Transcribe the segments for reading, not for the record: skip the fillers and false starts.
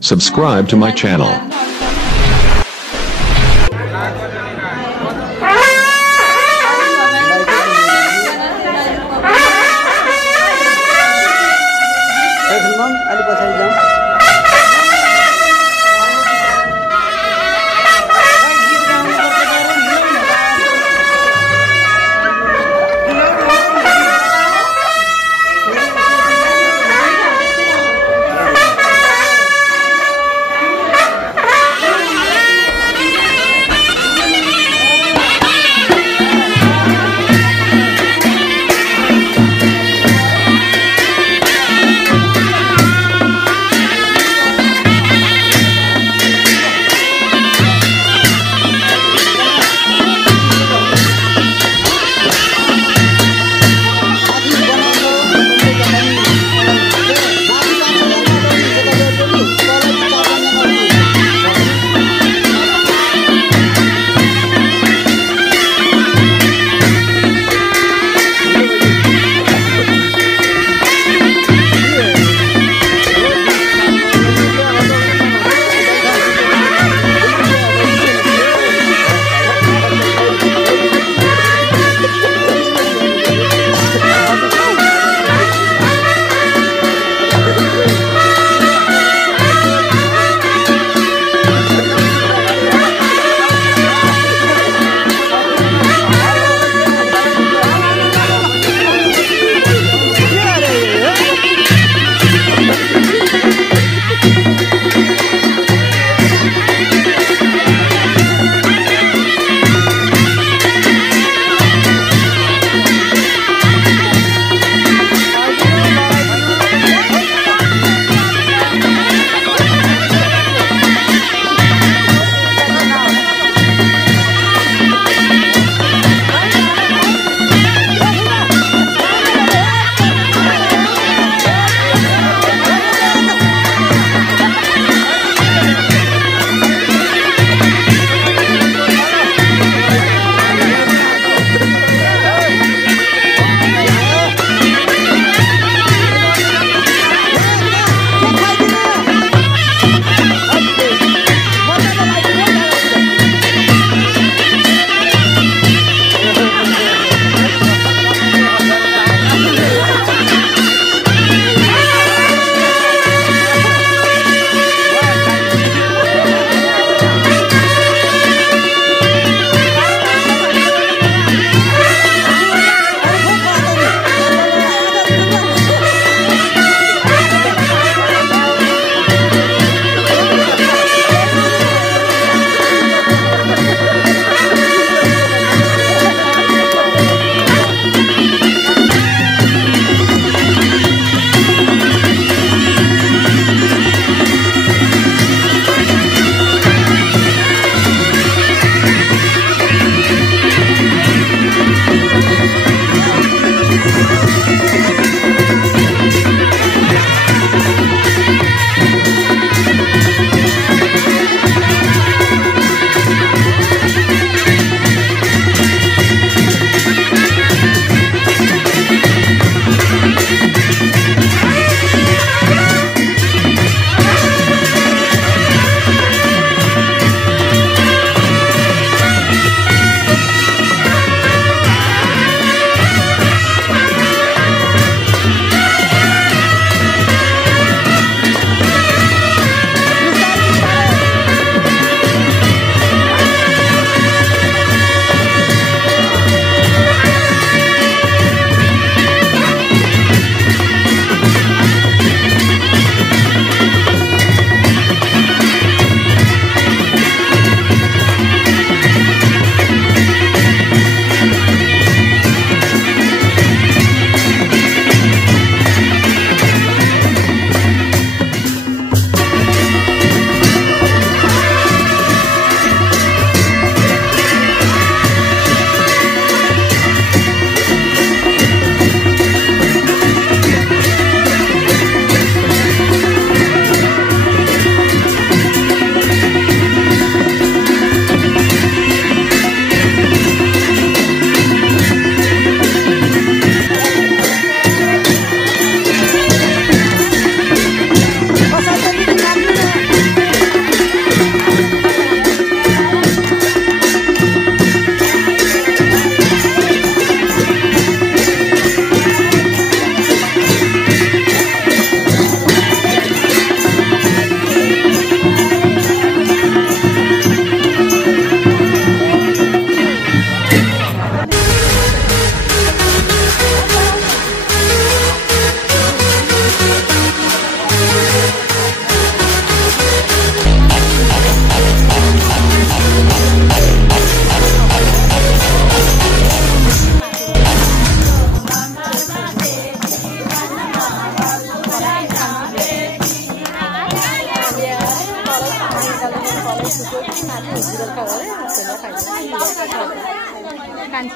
Subscribe to my channel.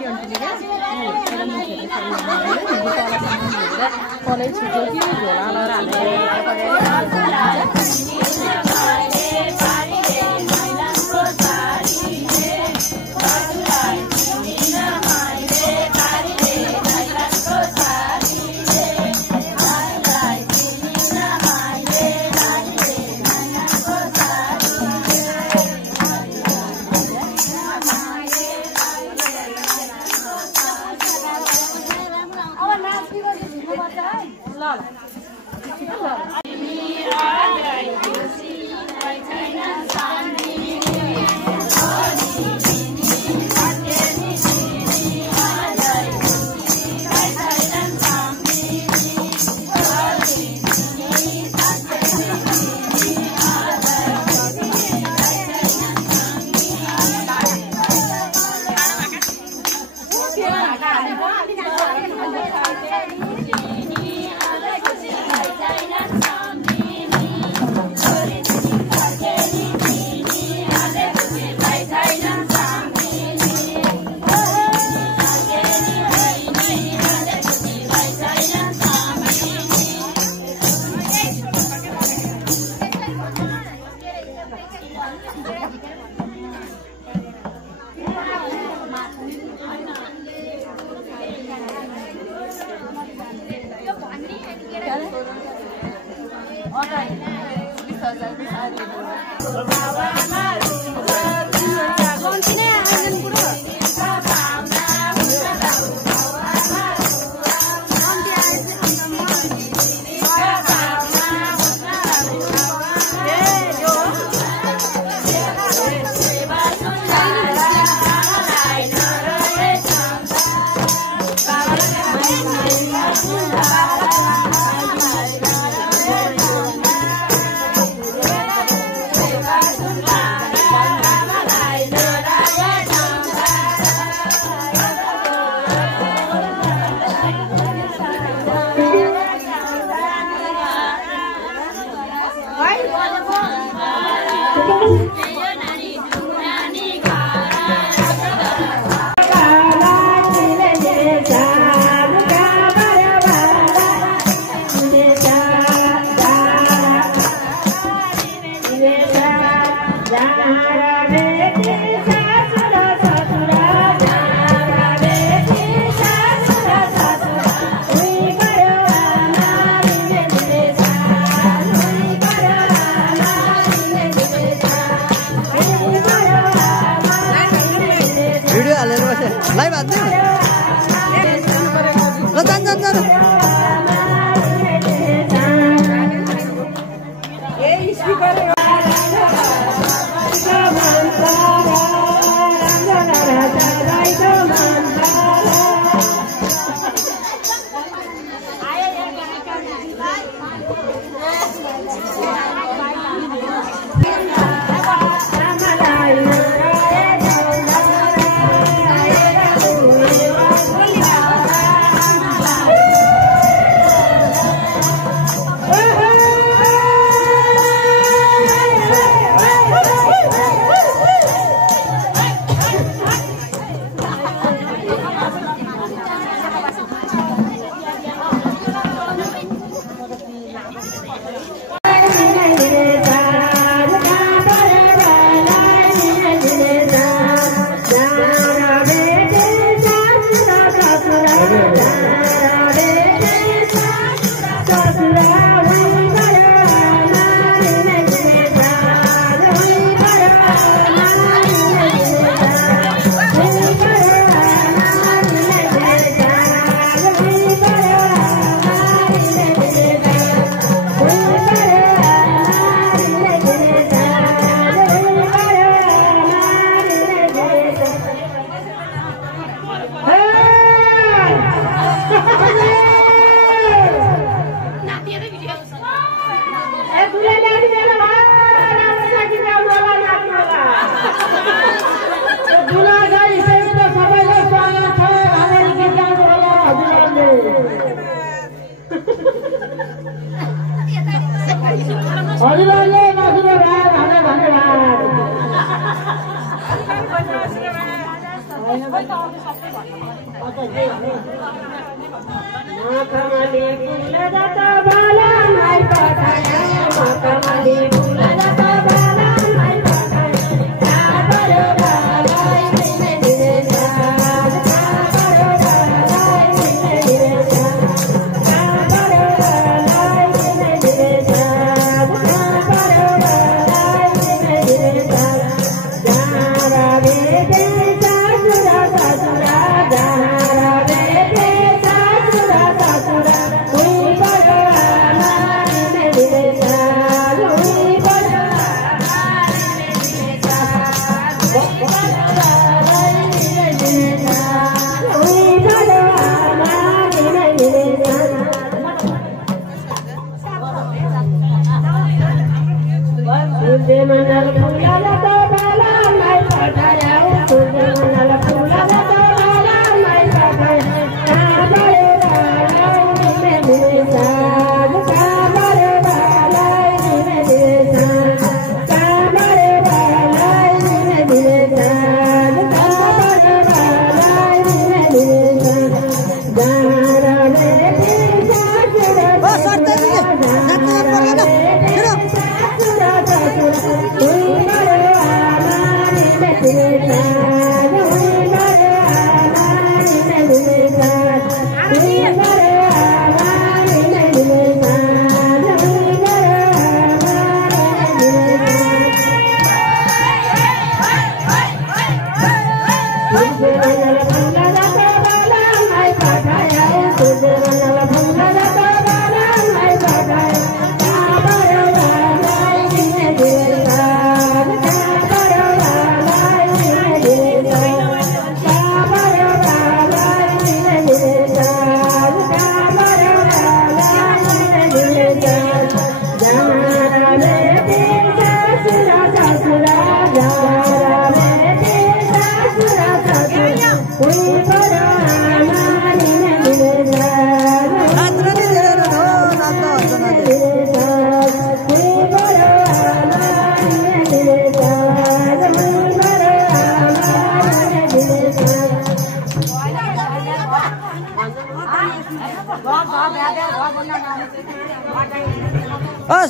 आन्टीले क्या college छुट्यो कि झोला लगाएर लाइभ हाल्दै ल जान जान जान ए स्पिकर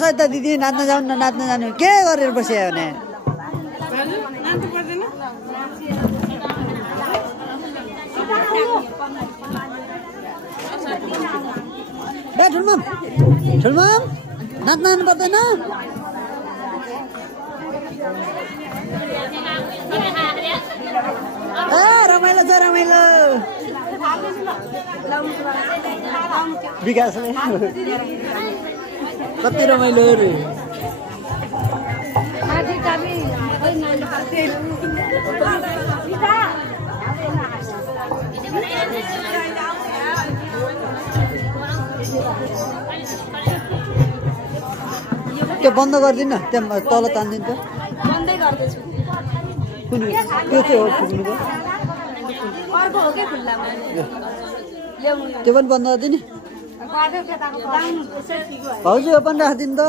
सहिता दिदी नाच्न जाउँ न नाच्न जानु के गरेर बस्यो भने ए ठुलमाम नाच्न जानु पर्दैन रमाइलो छ रमाइलो विकासले कति रमाइलो रे त्यो बन्द गरिदिनु त्यहाँ तल तान्दिन्छ बन्दै गर्दैछु कुन त्यो चाहिँ हो पुग्नुको अर्को हो के खुल्लामा त्यो पनि बन्द गरिदिने भाउजू यो पनि राखिदिनु त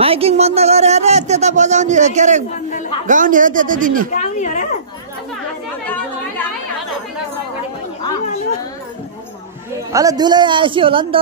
माइकिङ बन्द गरेर त्यता बजाउने हो के अरे गाउने हो त्यतै दिने अहिले दुलै आएपछि होला नि त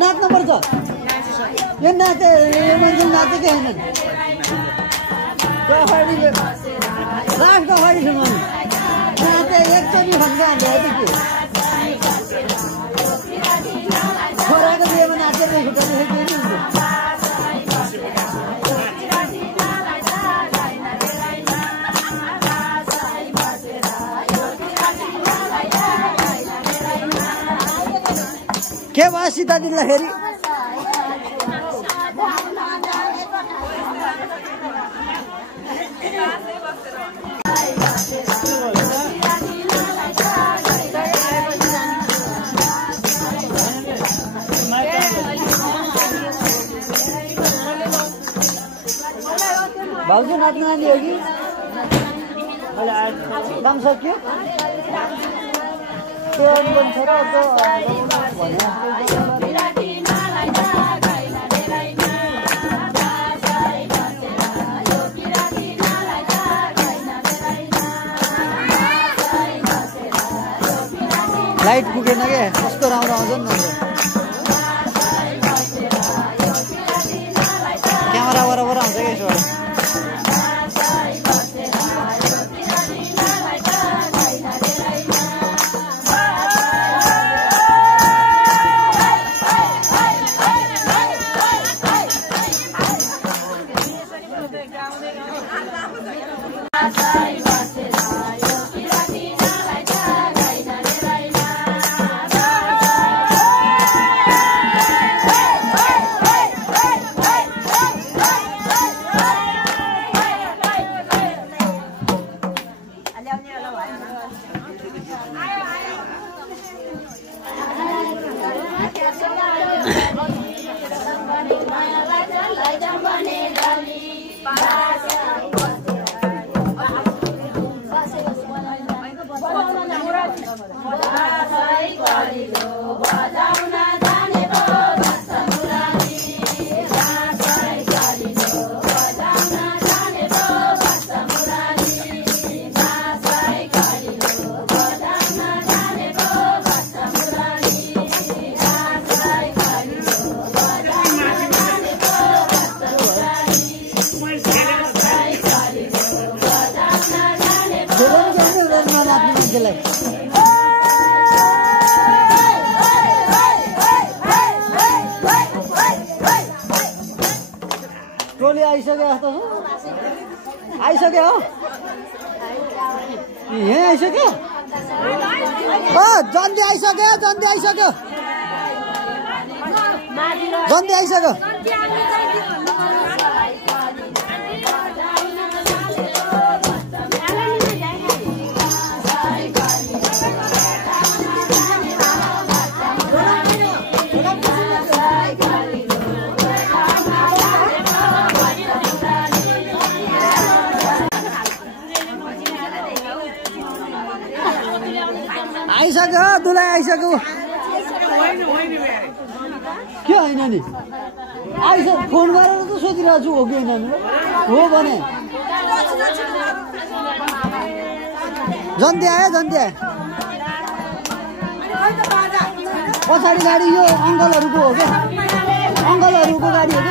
नाच्नु पर्छ यो नाचे यो मान्छे नाचेकै होइन लास्ट गफाडीसँग नाचे एकचोटि भन्छ छोराको बिहेमा नाचेर खुट्टाले बिदा दिँदाखेरि भाउजू नाच्न आने हो कि काम सक्यो लाइट पुगेन क्या कस्तो राम्रो आउँछ नि क्यामेरा बराबर आउँछ क्या यसबाट टोली आइसक्यो जस्तो छ आइसक्यो हो यहाँ आइसक्यो जन्दी आइसक्यो जन्दी आइसक्यो जन्दी आइसक्यो आइसक्यो दुलाई आइसक्यो के होइन नि आइसक्यो फोन गरेर त सोधिरहेको छु हो कि होइन हो भने जन्ती आयो जन्ती आयो पछाडि गाडी यो अङ्कलहरूको हो क्या अङ्कलहरूको गाडी हो कि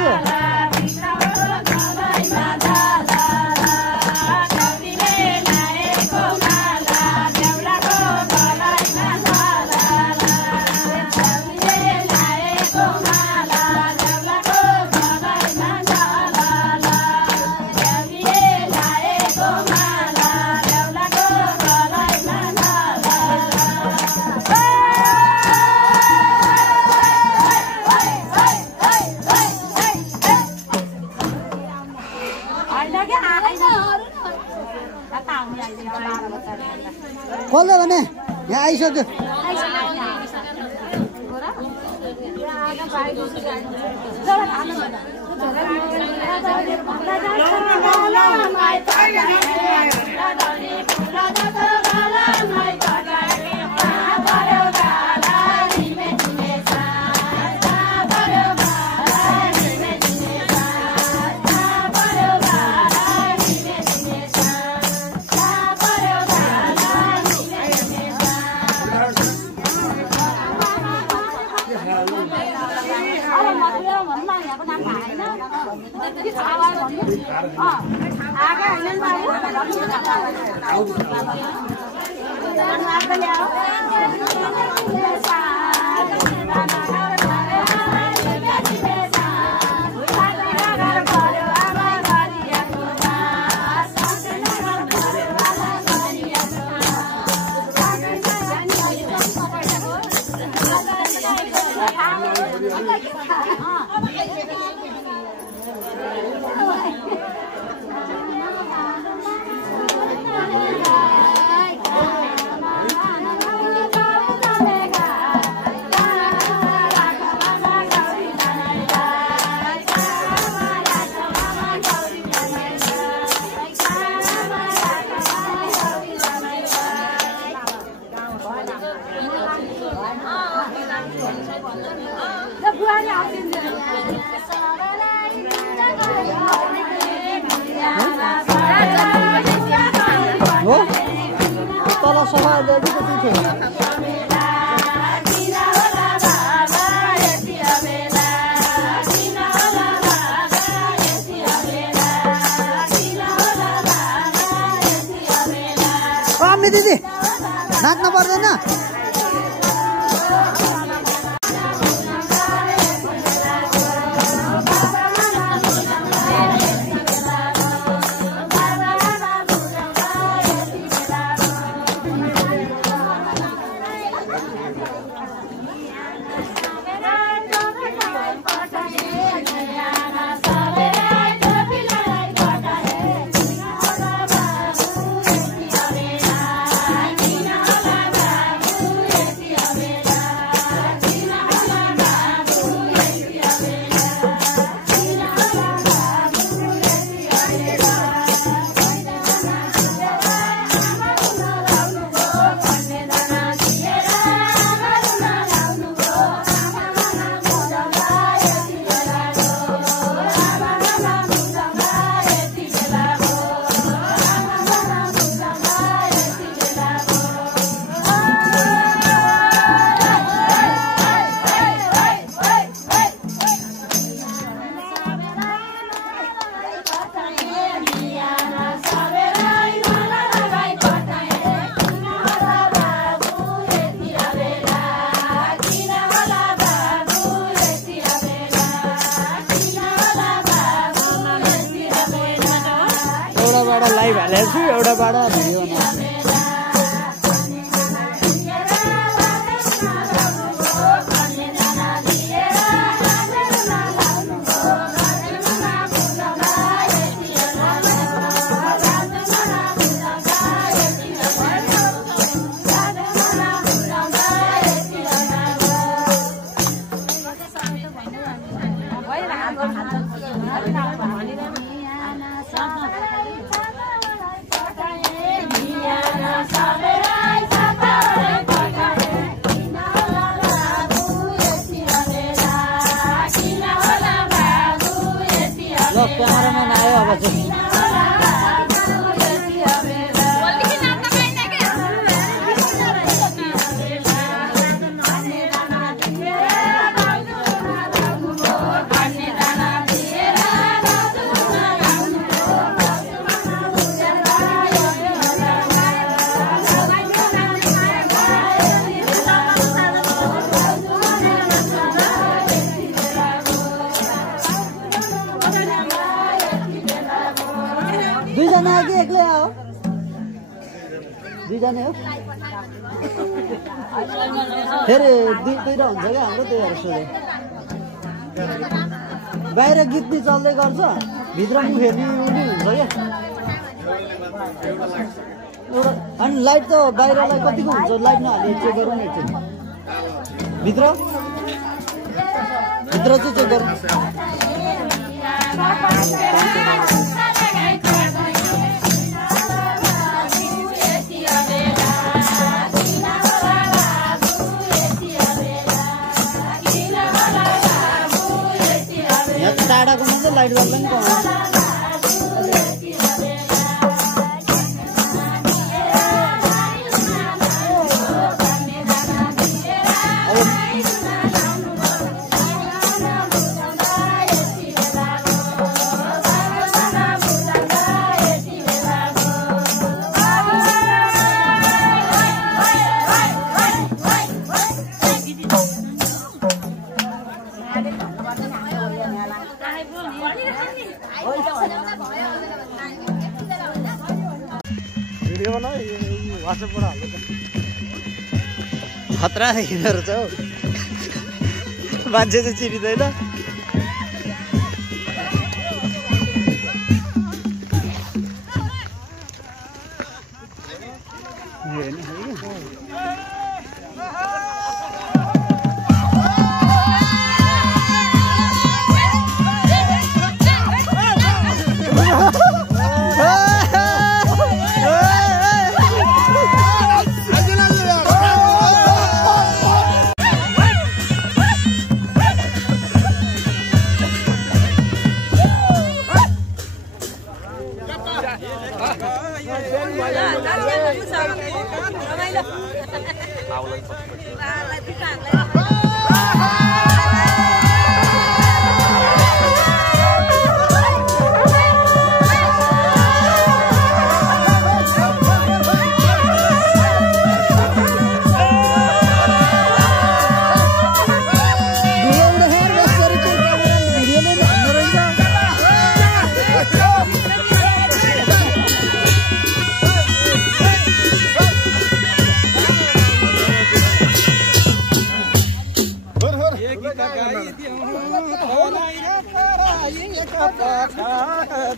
कसले भने यहाँ आइसक्यो नाच्न पर्दैन एउटाबाट लाइभ हालेको छु एउटाबाट भिडियो बनाएको ल क्यामेराम्यान आयो अब चाहिँ दुईजना कि एक्लै आयो दुईजना हो फेरि दुईवटा हुन्छ क्या हाम्रो त्यही भएर सोधेँ बाहिर गीत नि चल्दै गर्छ भित्र मुख हेर्ने पनि हुन्छ क्या अनि लाइट त बाहिरलाई कतिको हुन्छ लाइट नहाले चेक गरौँ न एकचोटि भित्र चाहिँ चेक गरौँ टाढाको मात्रै लाइट गर्दा नि पाउँछ भिडियो बनाऊ वाट्सएपबाट हाल्नु खतरा हिँडेर छ हौ मान्छे चाहिँ चिनिँदैन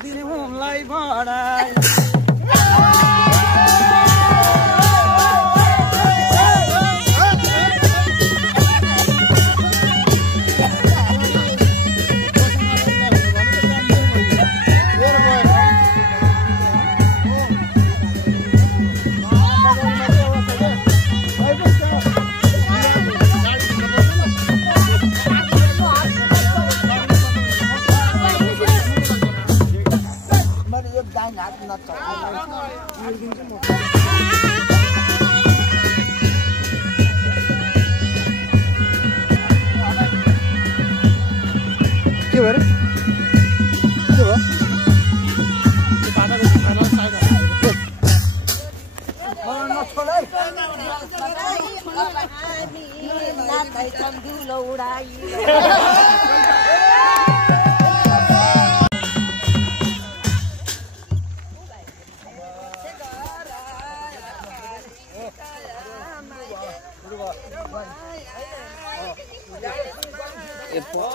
दिनलाई बढाई के भरे के भयो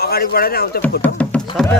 अगाडि बढाएर आउँछ फोटो सबै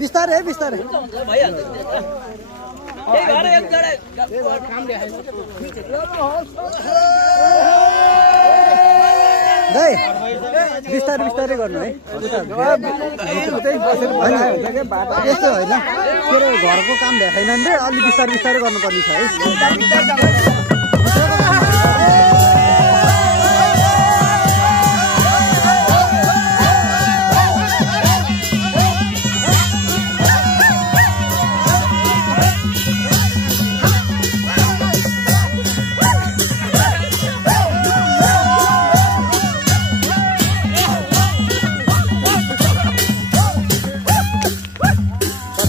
बिस्तारै बिस्तारै बिस्तारै बिस्तारै गर्नु है यस्तो होइन के अरे घरको काम भ्याएन रे अलि बिस्तारै बिस्तारै गर्नुपर्ने छ है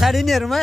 पछाडिनेहरूमा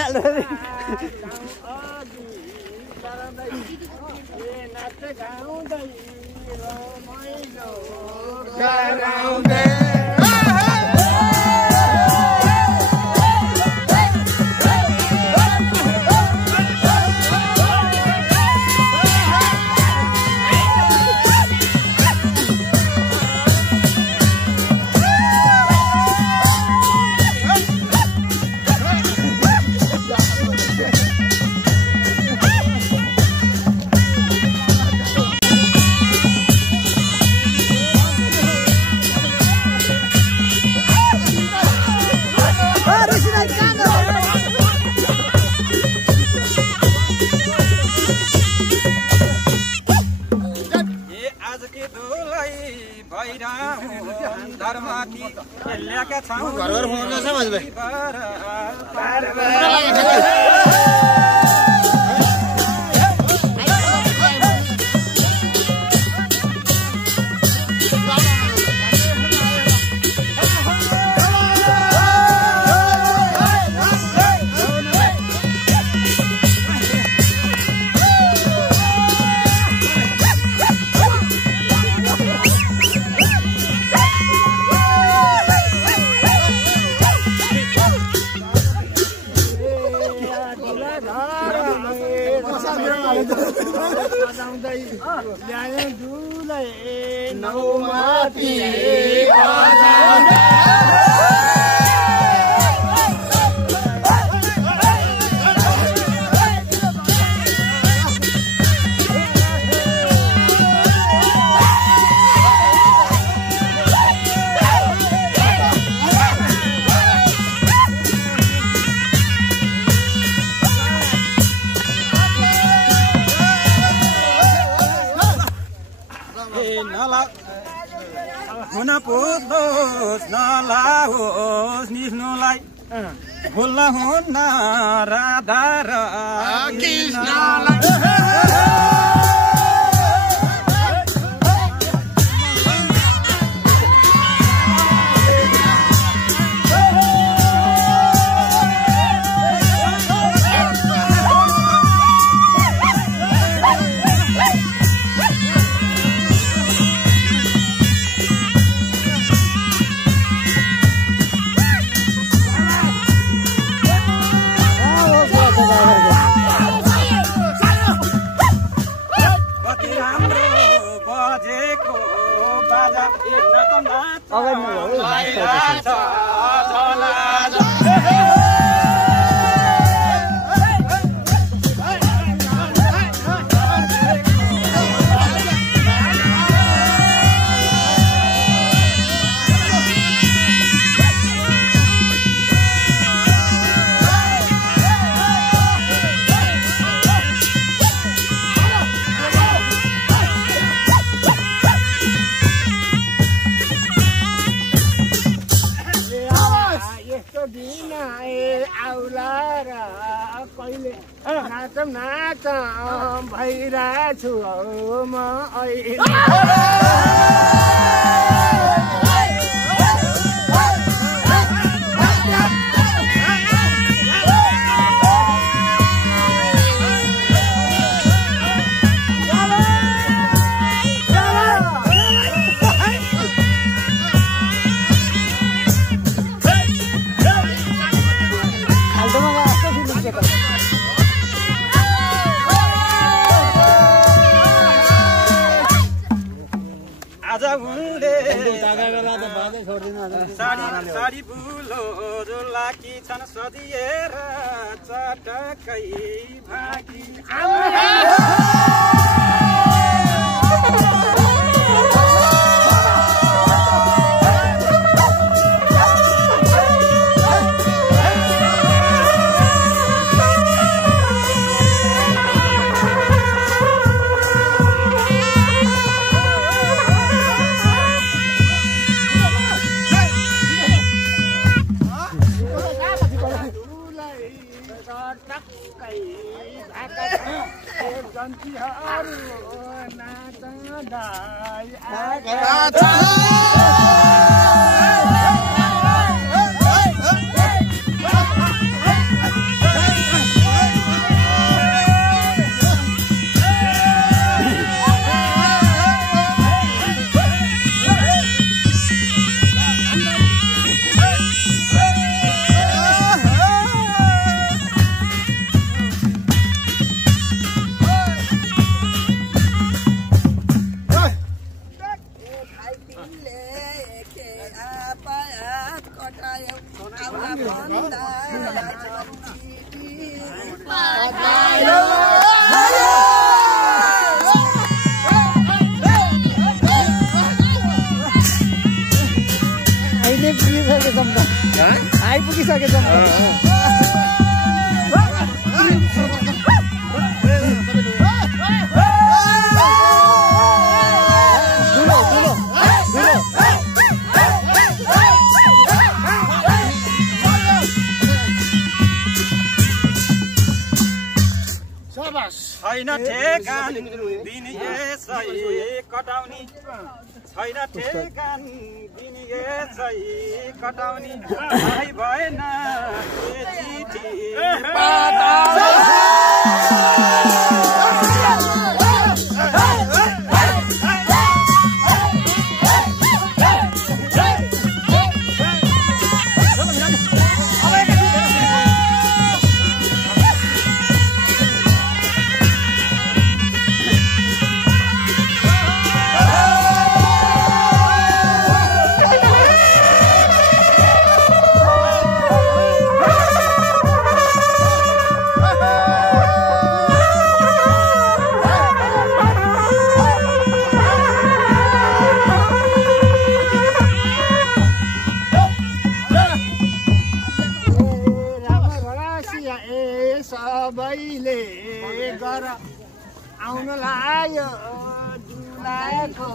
घर बनाउनु छ हजुरले हुन पुग्नुहोस् नलाओस् विष्णुलाई भुल्न हुन्न राधा र कृष्णलाई नाचम भइरहेछु म साडी बुलो जोलाकी छन् सदिएर चटकै भागी छैन ठेगान दिन यसै कटाउने छैन ठेगान दिन यसै कटाउने भाइ भएन चिठी सबैले गर आउन लाग्यो दुलाको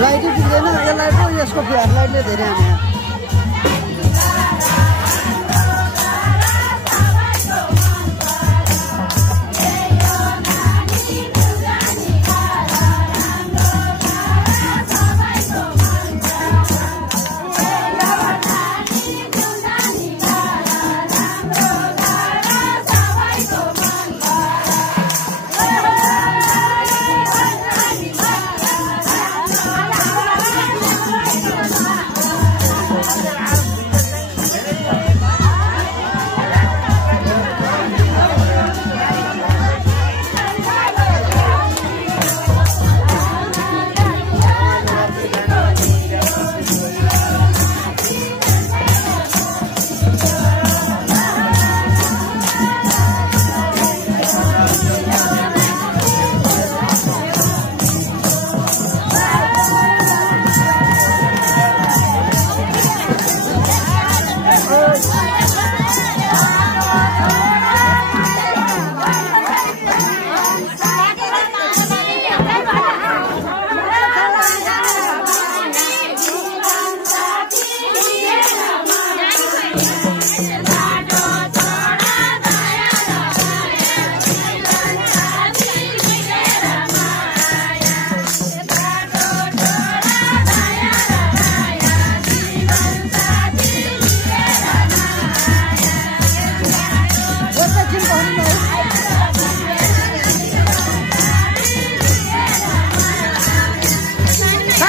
लाइटै पुग्दैन यसलाई पो यसको फ्ल्यास लाइटले धेरै हाने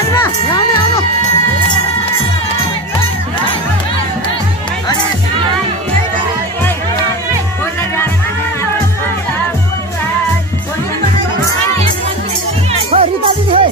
नानीमा यहाँ नै आउनु रिता दिदी है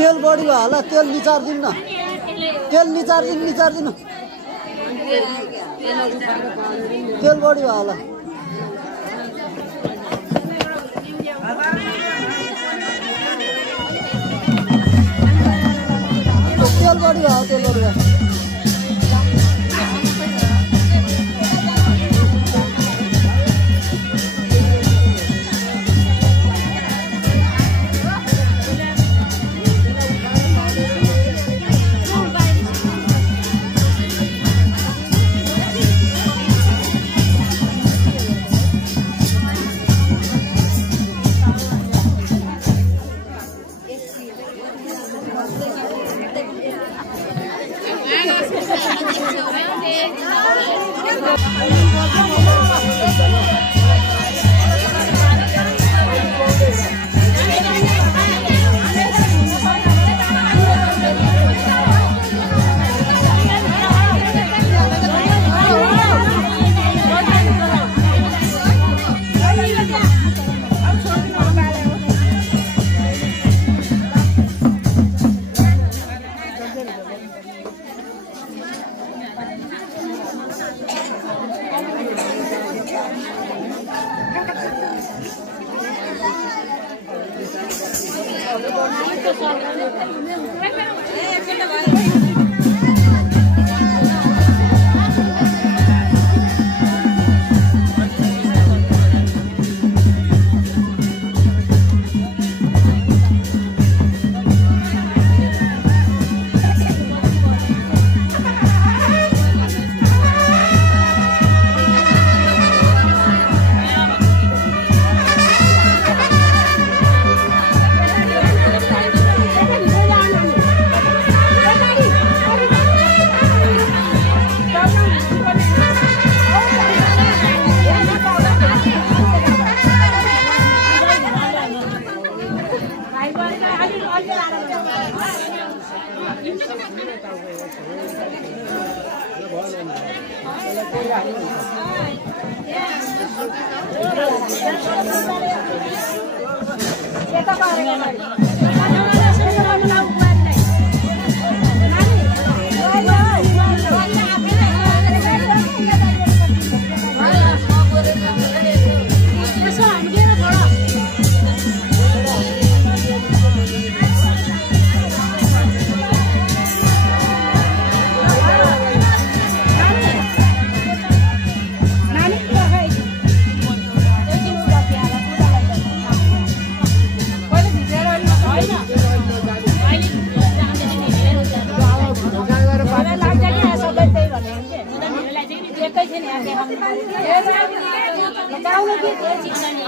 तेल बढी भयो होला तेल निचार्दिनु न तेल निचार्दिनु तेल बढी भयो होला तेल बढी भयो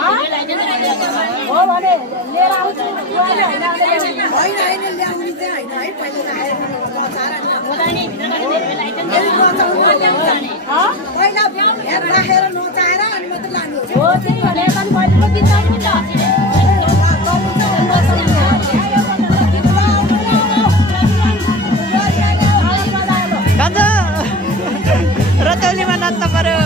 हो भने लिएर आउँछु होइन ल्याउने चाहिँ होइन है पहिला आएर पहिला हेर राखेर नचाएर अनि मात्रै लानु हो त्यही भने पनि पहिलेको दिन पनि त रतौलीमा नाच्न पर्यो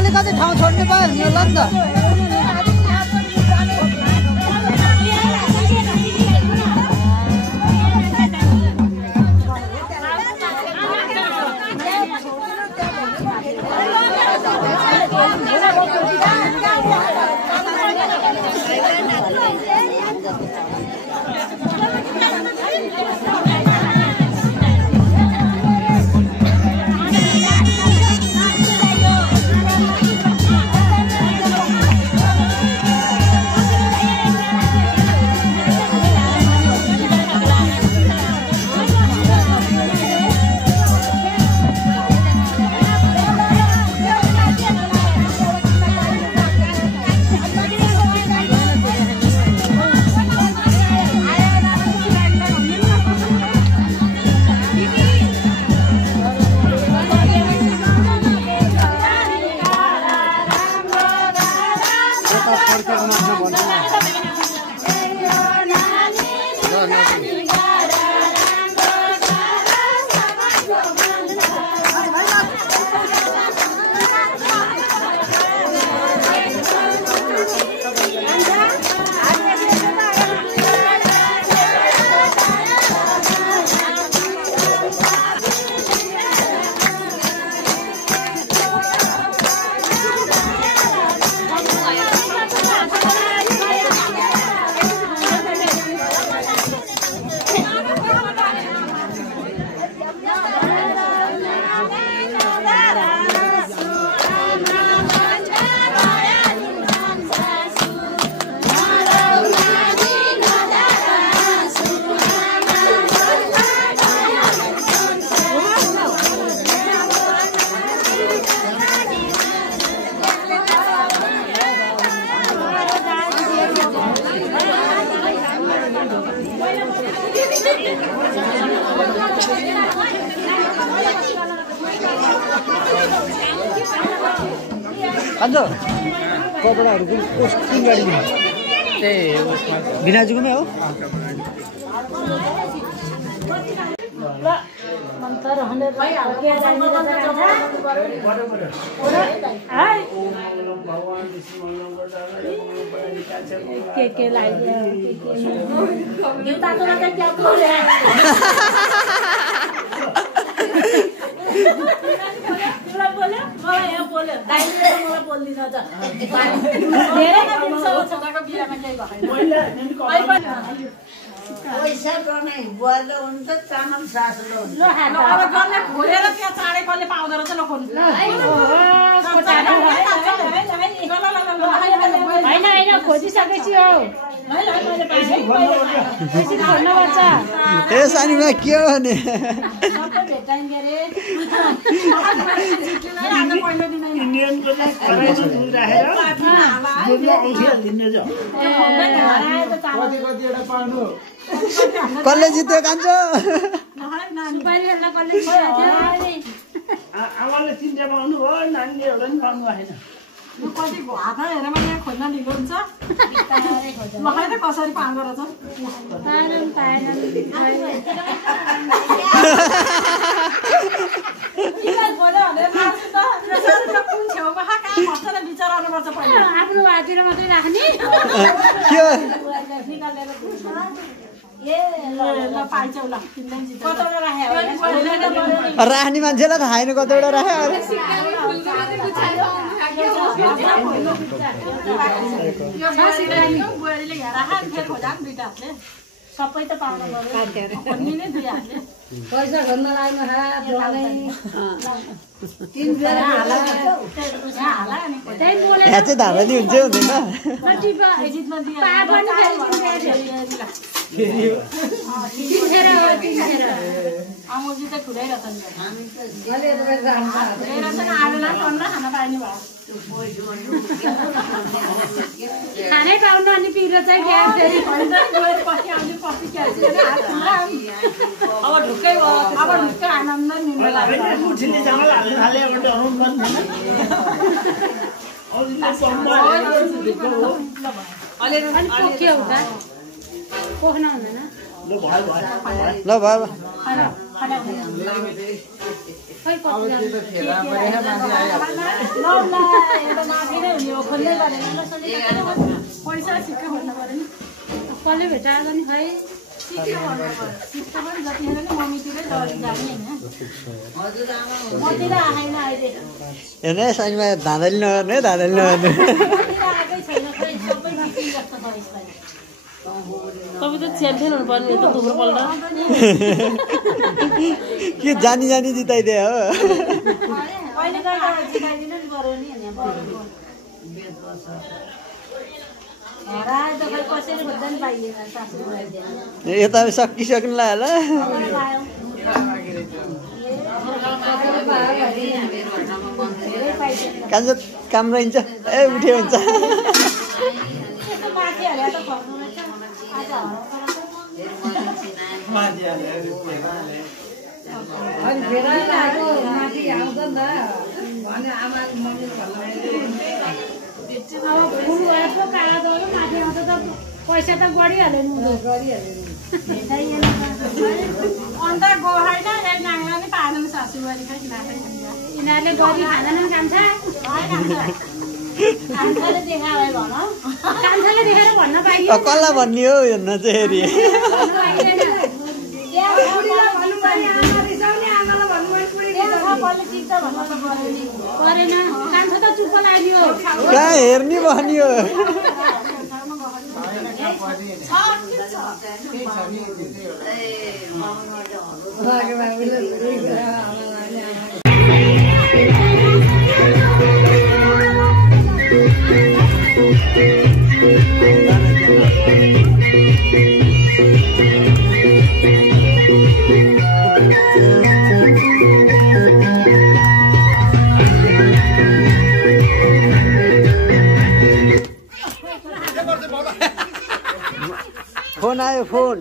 अलिकति ठाउँ छोड्नु पायो नि होला नि त अन्त कपडाहरू पनि कुन गाडीमा भिनाजुकोमै हो के पैसा गर्ने बुवाले हुन्छ चामल सासुले हुन्छ घोरेर त्यहाँ चाँडै कसले पाउँदो रहेछ होइन होइन खोजिसकेपछि हो ए सानीमा के हो भने कसले जित्यो कान्छ आमाले चिन्ता पाउनु भयो नानीले एउटा पनि पाउनु भएन कति हात हेरेर यहाँ खोज्न ढिलो हुन्छ लगाइ त कसरी पाउँदो रहेछ कुन छेउमा कहाँ खस्छ विचाराउनुपर्छ पहिला आफ्नो हाततिर मात्रै राख्ने राख्ने मान्छेलाई थाहा छैन कतिवटा राख्यो सबै त पाउनु पर्यो नै दुई हातले पैसा घरमा लाग्नु यहाँ चाहिँ धाराली हुन्छ हुँदैन अमुजी त खुदाइरहेछ आलुलाई पन्ध्र खान पाइने भयो खानै पाउनु अनि पिरो चाहिँ अब ढुक्कै आनन्द निम्न लाग्छ पोख्यो हुँदा पोख्न हुँदैन ल भयो पैसा सिक्का भन्नु पर्यो नि कसले भेटाएर पनि खै सिक्का भन्नु पर्यो सिक्का पनि जतिखेर नि मम्मीतिरै जाने होइन मतिर आएन अहिले हेर्नु है शनिमा धाँधली नगर्नु है धाँधली नगर्नु आएकै छैन खै सबै बिक्री जस्तो छ यसलाई तपाईँ त च्याम्पियन हुनुपर्ने त थुप्रो पल्ट के जानी जानी जिताइदियो हो अहिले गएर जिताइदिनु नि पर्यो नि हराए त खै कसरी भन्दा नि पाइएन सासू यता सकिसक्नु लाग्यो कान्छ काम रहन्छ ए उठ्यो हुन्छ अब फुल भएर पो काला दौरो माथि आउँछ त पैसा त बढिहाल्यो नि अन्त गोहाइन नाङ्ला नि पाएन सासूबारी खै यिनीहरूले गरी खाँदैनन् कान्छा कान्छाले देखाए भन कान्छाले देखेर भन्न पाइयो कसलाई भन्ने हो हेर्न चाहिँ हेरि परेन कान्छा त चुप्प लाग्यो कहाँ हेर्ने भन्यो फोन आयो फोन